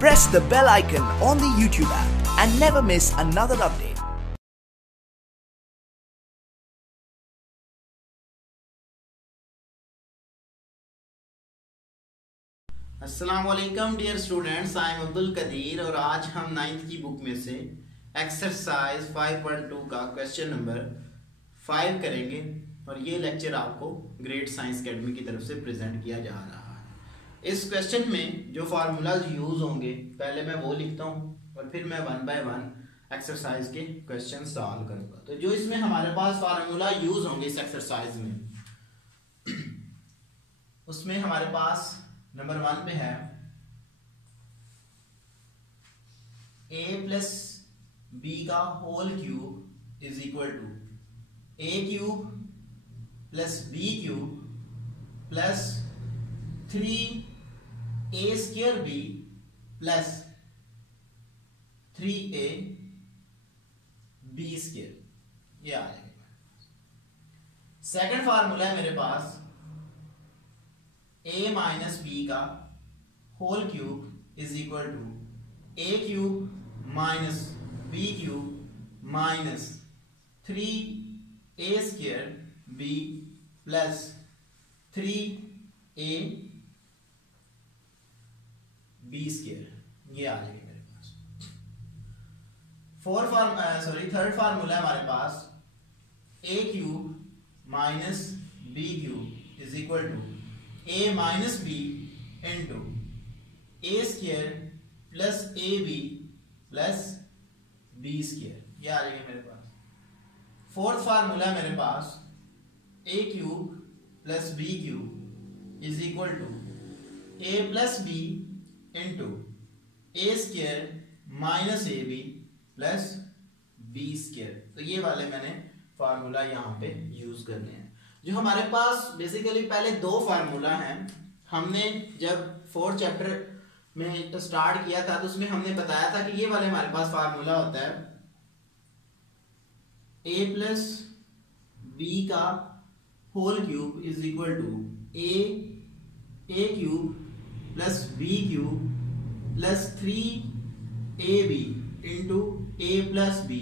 Press the bell icon on the YouTube app and never miss another update. अस्सलामुअलैकुम dear students, I am Abdul Qadir और आज हम 9th की book में से एक्सरसाइज 5.2 का क्वेश्चन नंबर 5 करेंगे और ये लेक्चर आपको ग्रेट साइंस अकेडमी की तरफ से प्रेजेंट किया जा रहा है। इस क्वेश्चन में जो फार्मूलाज यूज होंगे पहले मैं वो लिखता हूँ और फिर मैं 1 बाय 1 एक्सरसाइज के क्वेश्चन सॉल्व करूँगा। तो जो इसमें हमारे पास फार्मूला यूज होंगे इस एक्सरसाइज में उसमें हमारे पास नंबर 1 पे है a प्लस बी का whole cube is equal to a cube plus b cube plus 3a square b plus 3a b square. ये आ जाएगा। सेकंड फार्मूला है मेरे पास a माइनस बी का whole cube is equal to a cube minus B cube minus 3a square b plus 3a b square. ये आ जाएगा मेरे पास। थर्ड फार्मूला है हमारे पास a cube minus B cube is equal to a minus B into A square plus A B plus B square. ये आ जाएगा मेरे पास। फोर्थ फार्मूला मेरे पास a cube plus B cube is equal to a plus B into A square minus A B plus B square. तो ये वाले मैंने फार्मूला यहाँ पे यूज करने हैं। जो हमारे पास बेसिकली पहले 2 फार्मूला हैं। हमने जब 4th चैप्टर में स्टार्ट किया था तो उसमें हमने बताया था कि ये वाले हमारे पास फार्मूला होता है a प्लस बी का whole cube is equal to A cube plus B cube plus 3ab into A plus B.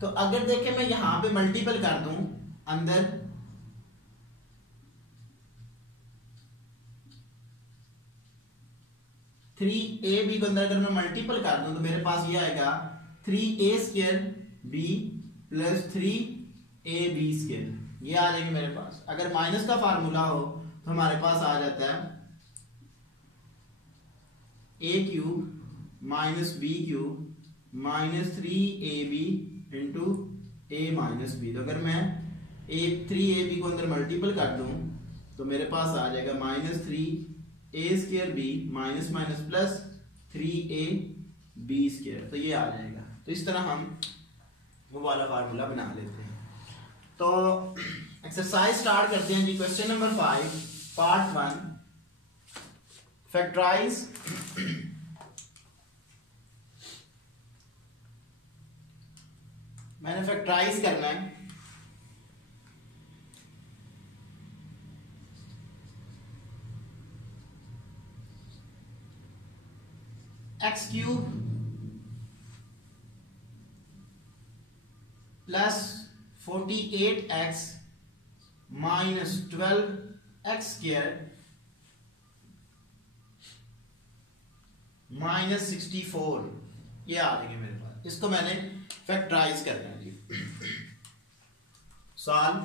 तो अगर देखें मैं यहां पे मल्टीपल कर दूं अंदर 3ab को अंदर अगर मैं मल्टीपल कर दूं तो मेरे पास ये आएगा 3a square b plus 3ab square. ये आ जाएगा मेरे पास। अगर माइनस का फार्मूला हो तो हमारे पास आ जाता है a cube minus b cube minus 3ab into a minus b। तो अगर मैं 3ab को अंदर मल्टीपल कर दूं तो मेरे पास आ जाएगा minus 3a square b minus minus plus 3a b square. तो ये आ जाएगा। तो इस तरह हम वो वाला फार्मूला बना लेते हैं। तो एक्सरसाइज स्टार्ट करते हैं जी। क्वेश्चन नंबर 5 पार्ट 1 फैक्टराइज मैंने फैक्टराइज करना है। X cube plus 48x minus 12x square minus 64। ये आ जाएंगे मेरे पास। इसको मैंने फैक्टराइज करना है जी। Solve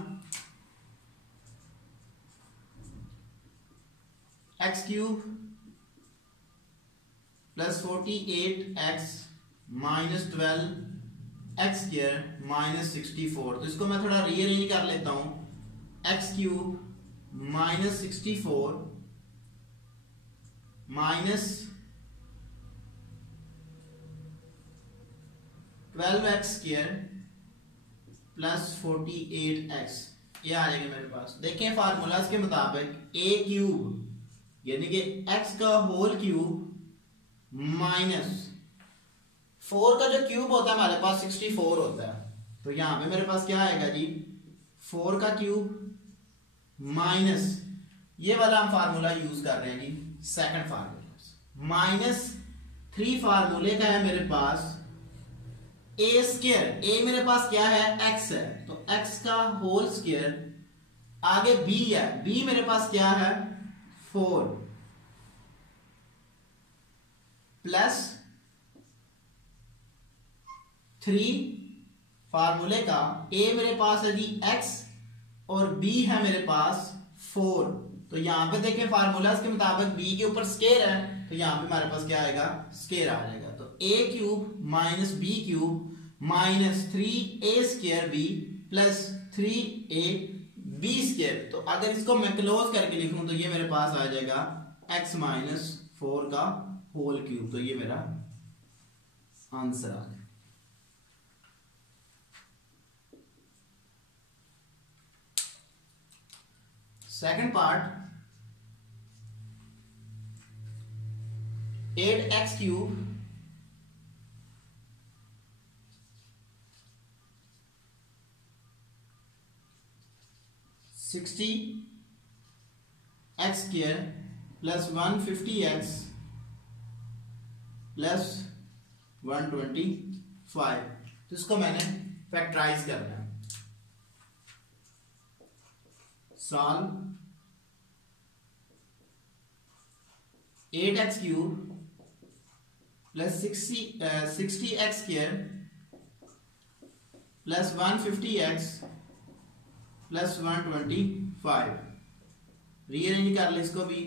x cube plus 48x minus 12x square minus 64। तो इसको मैं थोड़ा रीअरेंज कर लेता हूं। X cube minus 64 minus 12x square plus 48x। ये आ जाएगा मेरे पास। देखें फार्मूलाज के मुताबिक a क्यूब यानी कि x का होल क्यूब माइनस 4 का जो क्यूब होता है हमारे पास 64 होता है। तो यहां पे मेरे पास क्या आएगा जी 4 का क्यूब माइनस ये वाला हम फार्मूला यूज कर रहे हैं जी सेकंड फार्मूला माइनस 3 फार्मूले का है मेरे पास ए स्क्वायर, ए मेरे पास क्या है एक्स है, तो एक्स का होल स्क्वायर, आगे बी है, बी मेरे पास क्या है 4 प्लस 3 फार्मूले का ए मेरे पास है जी एक्स और बी है मेरे पास 4। तो यहां पे देखें फार्मूला के मुताबिक बी के ऊपर स्क्वायर है, तो यहां पे हमारे पास क्या आएगा स्क्वायर आ जाएगा। तो a cube minus B cube minus 3a square b plus 3a b square. तो अगर इसको मैं क्लोज करके लिखूं तो ये मेरे पास आ जाएगा x माइनस 4 का होल क्यूब। तो ये मेरा आंसर आ गया। Second part 8x cube sixty x square plus 150x plus 125। तो इसको मैंने फैक्टराइज करना है। Solve 8x cube plus 60x square plus 150x plus 125। Rearrange कर ले इसको भी।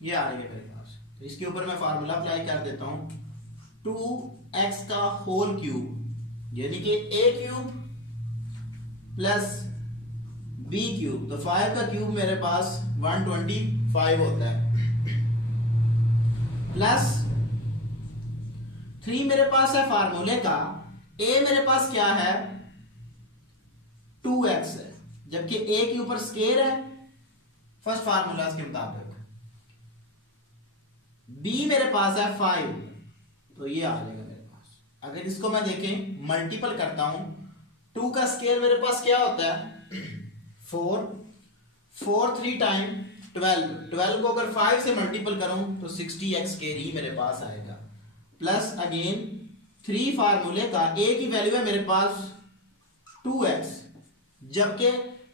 ये आ रही है मेरे पास। तो इसके ऊपर मैं फार्मूला अप्लाई कर देता हूं 2x का होल क्यूब यानी कि a cube plus b cube. तो 5 का क्यूब मेरे पास 125 होता है प्लस 3 मेरे पास है फार्मूले का, a मेरे पास क्या है 2x है, जबकि a के ऊपर स्क्वायर है फर्स्ट फार्मूला के मुताबिक। b मेरे पास है 5, तो ये आ जाएगा मेरे पास। अगर इसको मैं देखें मल्टीपल करता हूं, 2 का स्क्वायर मेरे पास क्या होता है 4, 4 3 टाइम 12, 12 को अगर 5 से मल्टीपल करूं तो 60x स्क्वायर ही मेरे पास आएगा प्लस अगेन 3 फार्मूले का a की वैल्यू है मेरे पास 2x, जबकि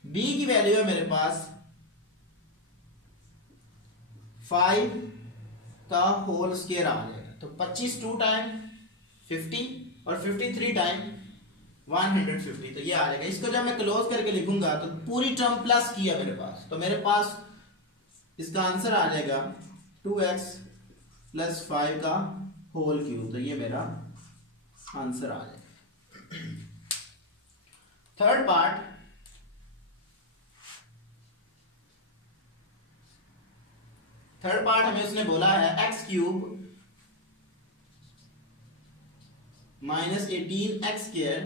b की वैल्यू है मेरे पास 5 का होल स्क्वायर आ जाएगा। तो 25 2 टाइम 50 और 53 टाइम 150, तो ये आ जाएगा। इसको जब मैं क्लोज करके लिखूंगा तो पूरी टर्म प्लस किया मेरे पास, तो मेरे पास इसका आंसर आ जाएगा 2x प्लस 5 का होल क्यूब। तो ये मेरा आंसर आ जाएगा। थर्ड पार्ट हमें उसने बोला है x cube minus 18x square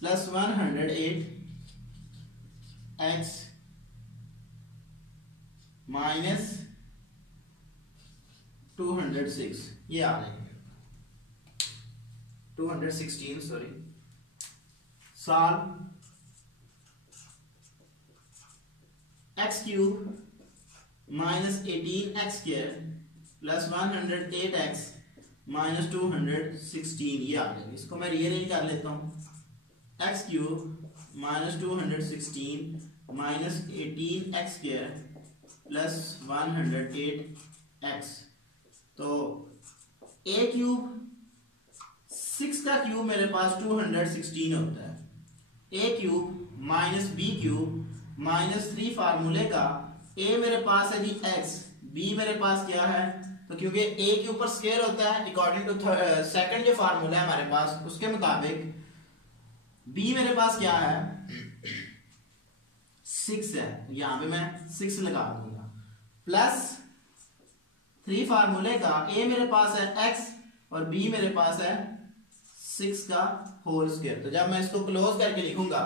plus 108x minus 206, ये आ जाएगा 216 sorry. Solve x cube minus 18x square plus 108x minus 216, ये आ जाएगा। इसको मैं रीअरेंज कर लेता हूं। x cube minus 216 minus 18x square plus 108x। तो a क्यूब 6 का क्यूब मेरे पास 216 होता है, a cube minus b cube minus 3 फार्मूले का a मेरे पास है जी x, b मेरे पास क्या है, तो क्योंकि a के ऊपर स्क्वायर होता है अकॉर्डिंग टू सेकंड जो फार्मूला है हमारे पास उसके मुताबिक b मेरे पास क्या है 6 है, यहां पे मैं 6 लगा दूंगा प्लस 3 फार्मूले का a मेरे पास है x और b मेरे पास है 6 का होल स्क्वायर। तो जब मैं इसको क्लोज करके लिखूंगा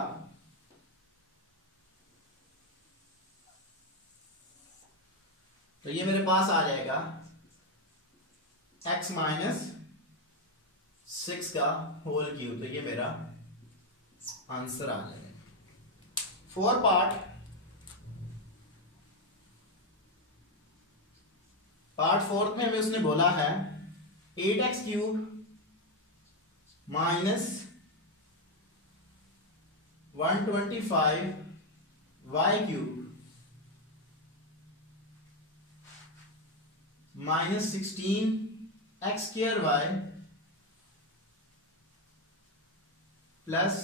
तो ये मेरे पास आ जाएगा x माइनस 6 का होल क्यूब। तो ये मेरा आंसर आ जाएगा। फोर पार्ट फोर्थ में हमें उसने बोला है 8x cube minus 125 y cube minus 16 x square y plus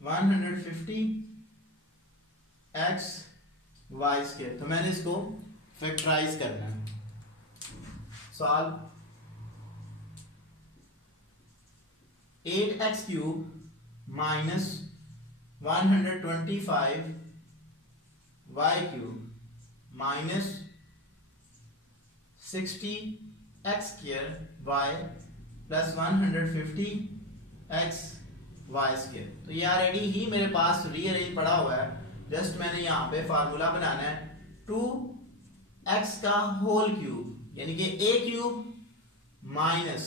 150 x y square. तो मैंने इसको फैक्टराइज करना है। Solve 8x cube minus 125 y cube minus 60 x square y plus 150 x y square. तो ये ऑलरेडी ही मेरे पास रीअरेंज पड़ा हुआ है। जस्ट मैंने यहाँ पे फार्मूला बनाना है 2x का होल क्यूब यानी कि a क्यूब माइनस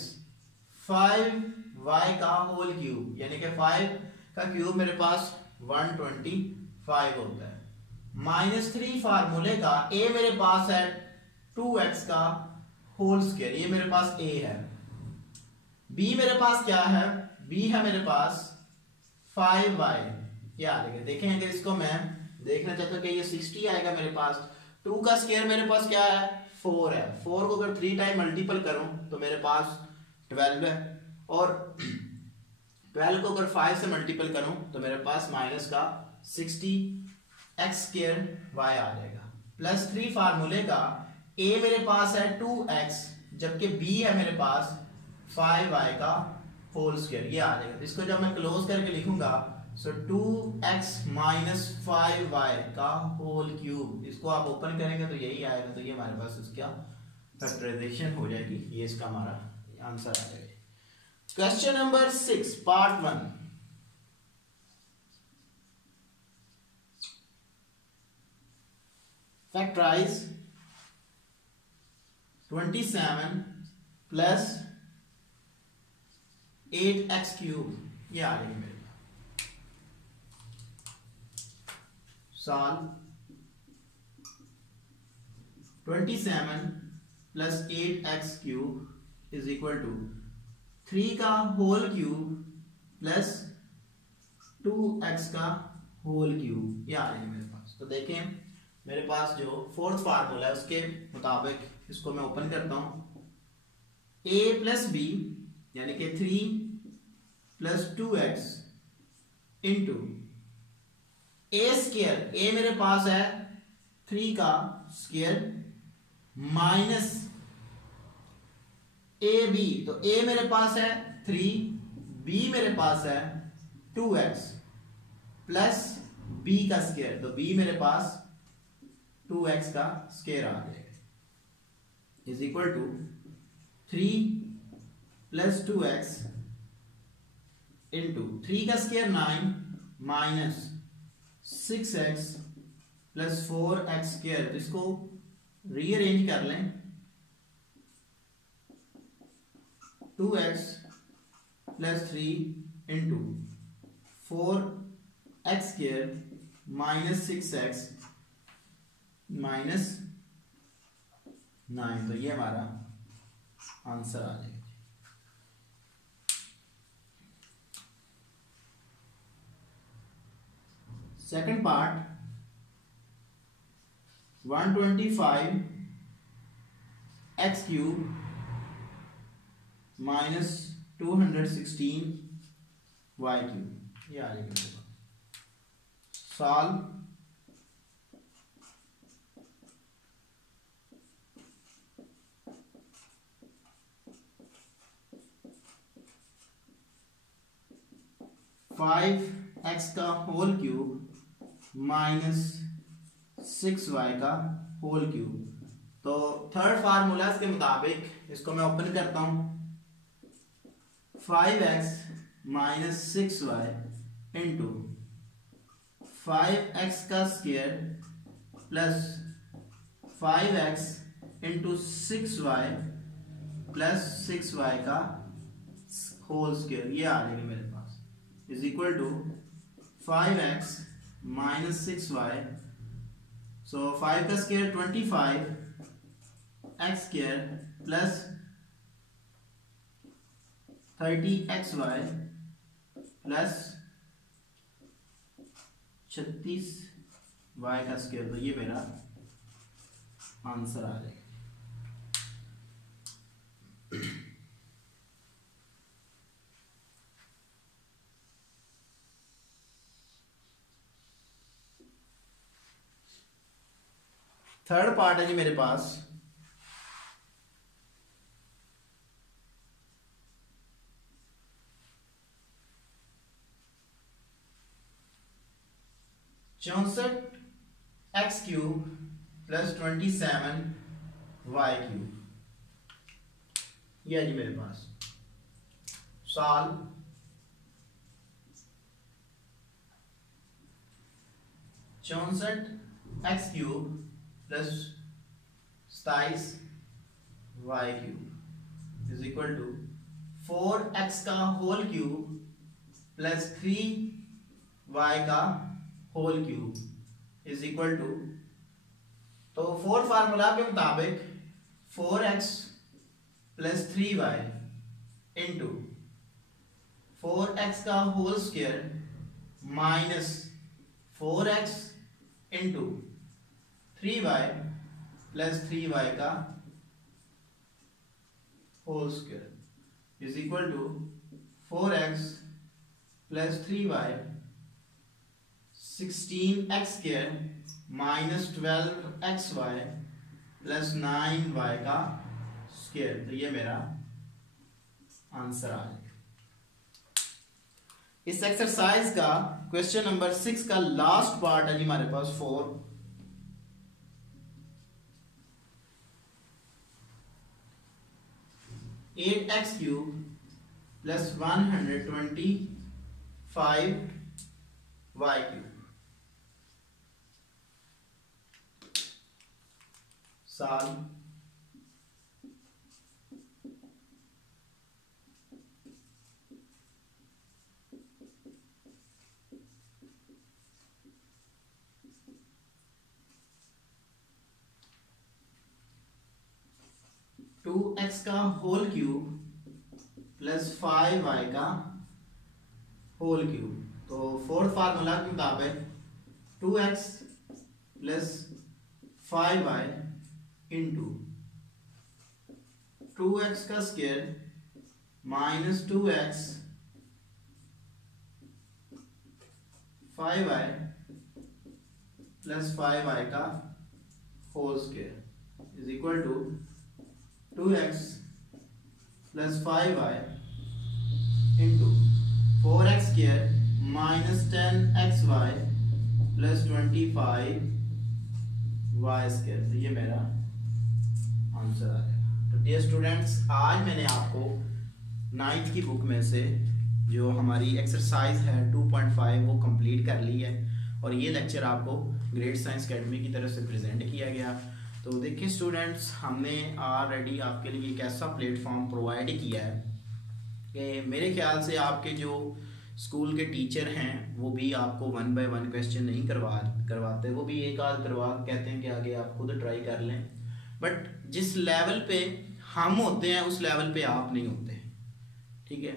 5y का होल क्यूब यानी कि 5 का क्यूब मेरे पास 125 होता है माइनस 3 फार्मूले का a मेरे पास है 2x का होल स्क्वायर। ये मेरे पास a है। b मेरे पास क्या है? b है मेरे पास 5y। ये आ जाएगा। देखें अगर इसको मैं देखना चाहता हूं कि ये 60 आएगा मेरे पास। 2 का स्क्वायर मेरे पास क्या है? 4 है। 4 को अगर 3 टाइम मल्टीपल करूं तो मेरे पास 12 है और 12 को अगर 5 से मल्टीपल करूं तो मेरे पास माइनस का 60 x स्क्वायर y आ जाएगा। प्लस 3 फार्मूले का a मेरे पास है 2x जबकि b है मेरे पास 5y का होल स्क्वायर। ये आ जाएगा। इसको जब मैं क्लोज करके लिखूंगा सो 2x माइनस 5y का होल क्यूब, इसको आप ओपन करेंगे तो यही आएगा। तो ये हमारे पास इसका फैक्टराइजेशन हो जाएगी। ये इसका हमारा आंसर आ जाएगा। Question number 6 part 1। Factorise 27 plus 8x cube. ये आ जाएगी मेरे पास। Solve 27 plus 8x cube is equal to 3 का होल क्यूब प्लस 2x का होल क्यूब। ये आ जाएगी मेरे पास। तो देखें मेरे पास जो फोर्थ फार्मूला है उसके मुताबिक इसको मैं ओपन करता हूं। a प्लस बी यानी कि 3 plus 2x into a square. a मेरे पास है 3 का स्क्वायर माइनस a b। तो a मेरे पास है 3, b मेरे पास है 2x प्लस b का स्क्वायर। तो b मेरे पास 2x का स्क्वायर आ जाएगा is equal to 3 plus 2x into 3 का square 9 minus 6x plus 4x square. तो इसको रीअरेंज कर लें 2x plus 3 into 4x square minus 6x minus 9। तो ये हमारा आंसर आ जाएगा। Second part 125 x cube minus 216 y cube. ये आ जाएगा। सॉल्व 5x का होल क्यूब माइनस 6y का होल क्यूब। तो थर्ड फार्मूला के मुताबिक इसको मैं ओपन करता हूं। 5x minus 6y into 5x का square plus 5x into 6y plus 6y का होल स्क्वायर, ये आ जाएगा मेरे पास, is equal to 5x minus 6y, so 5 का square 25 x square plus 30xy plus 36y का स्क्वायर, तो ये मेरा आंसर आ जाएगा। थर्ड पार्ट है जी मेरे पास, चौसठ X cube plus 27y cube, यह जी मेरे पास सॉल्व। चौसठ X cube plus 27y cube is equal to 4x का होल क्यूब प्लस 3y का whole cube is equal to, तो 4 फार्मूला के मुताबिक 4x plus 3y into 4x का whole square minus 4x into 3y plus 3y का whole square is equal to 4x plus 3y 16x square minus 12xy plus 9y का square, तो ये मेरा answer आ जाएगा। इस एक्सरसाइज का क्वेश्चन नंबर 6 का लास्ट पार्ट है जी हमारे पास 4। 8x cube plus 125y cube, solve. Two x का होल क्यूब प्लस 5y का होल क्यूब, तो फोर्थ फार्मूला के मुताबिक 2x plus 5y into 2x का square minus 2x 5y plus 5y का whole square is equal to 2x plus 5y into 4x square minus 10xy plus 25y square, तो ये मेरा answer आ जाएगा। तो डियर स्टूडेंट्स, आज मैंने आपको 9th की बुक में से जो हमारी एक्सरसाइज है 2.5 वो कंप्लीट कर ली है, और ये लेक्चर आपको ग्रेट साइंस अकेडमी की तरफ से प्रेजेंट किया गया। तो देखिए स्टूडेंट्स, हमने ऑलरेडी आपके लिए एक ऐसा प्लेटफॉर्म प्रोवाइड किया है कि मेरे ख्याल से आपके जो स्कूल के टीचर हैं वो भी आपको 1 by 1 क्वेश्चन नहीं करवाते, वो भी एक आध करवा कहते हैं कि आगे आप खुद ट्राई कर लें, बट जिस लेवल पे हम होते हैं उस लेवल पे आप नहीं होते। ठीक है,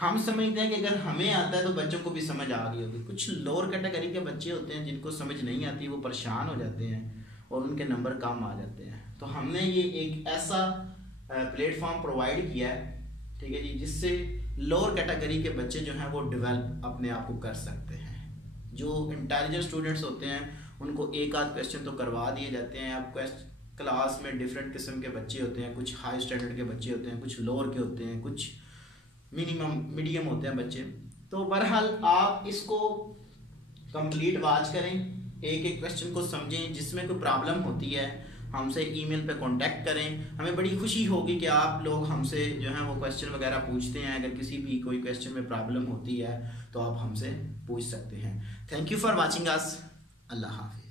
हम समझते हैं कि अगर हमें आता है तो बच्चों को भी समझ आ गई होगी। कुछ लोअर कैटेगरी के बच्चे होते हैं जिनको समझ नहीं आती, वो परेशान हो जाते हैं और उनके नंबर कम आ जाते हैं। तो हमने ये एक ऐसा प्लेटफॉर्म प्रोवाइड किया है, ठीक है जी, जिससे लोअर कैटेगरी के बच्चे जो हैं वो डेवलप अपने आप को कर सकते हैं। जो इंटेलिजेंट स्टूडेंट्स होते हैं उनको एक आध क्वेश्चन तो करवा दिए जाते हैं। आप क्लास में डिफरेंट किस्म के बच्चे होते हैं, कुछ हाई स्टैंडर्ड के बच्चे होते हैं, कुछ लोअर के होते हैं, कुछ मीडियम होते हैं बच्चे। तो बहरहाल आप इसको कंप्लीट वॉच करें, एक एक क्वेश्चन को समझें, जिसमें कोई प्रॉब्लम होती है हमसे ईमेल पे कांटेक्ट करें। हमें बड़ी खुशी होगी कि आप लोग हमसे जो है वो क्वेश्चन वगैरह पूछते हैं। अगर किसी भी कोई क्वेश्चन में प्रॉब्लम होती है तो आप हमसे पूछ सकते हैं। Thank you for watching us. अल्लाह हाफिज़।